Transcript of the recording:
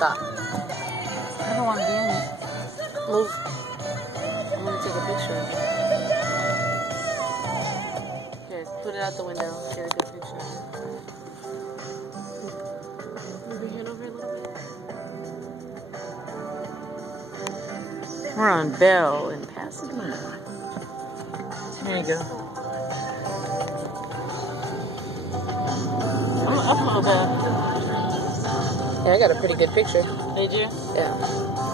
stop. I don't want to be in it. Move. I'm gonna take a picture of you. Here, put it out the window. Get a good picture. Move your head over a little bit. We're on Bell in Pasadena. There you go. I'm up a little bit. Yeah, I got a pretty good picture. Did you? Yeah.